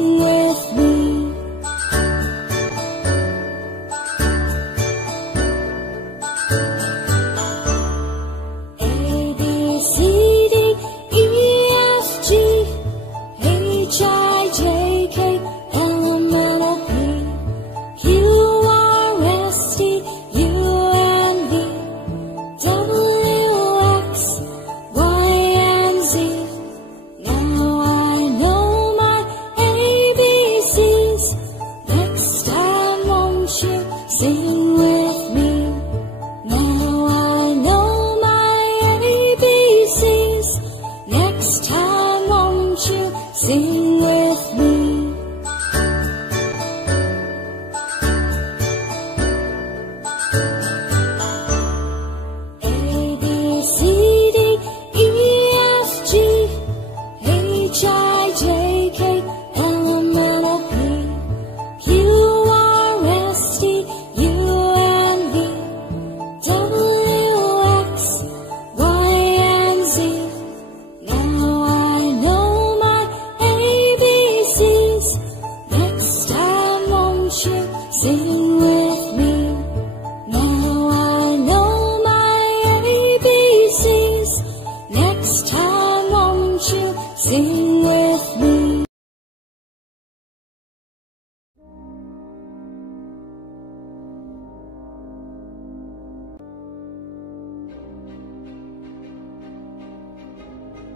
Sing with me. A, B, C, D, E, F, G, H, I, J, K, L, M, N, O, P, Q, R, S, T, U, N, V, W, X, Y, and Z. Now I know my ABCs. Next time won't you sing with me? Now I know my ABCs. Next time won't you sing with me? A, B, C, D, E, F, G, H, I, J, K, L, M, N, O, P, Q, R, S, T, U, N, V, W, X, Y, and Z. Now I know my ABCs. Next time won't you sing with me? Now I know my ABCs. Next time won't you sing with me?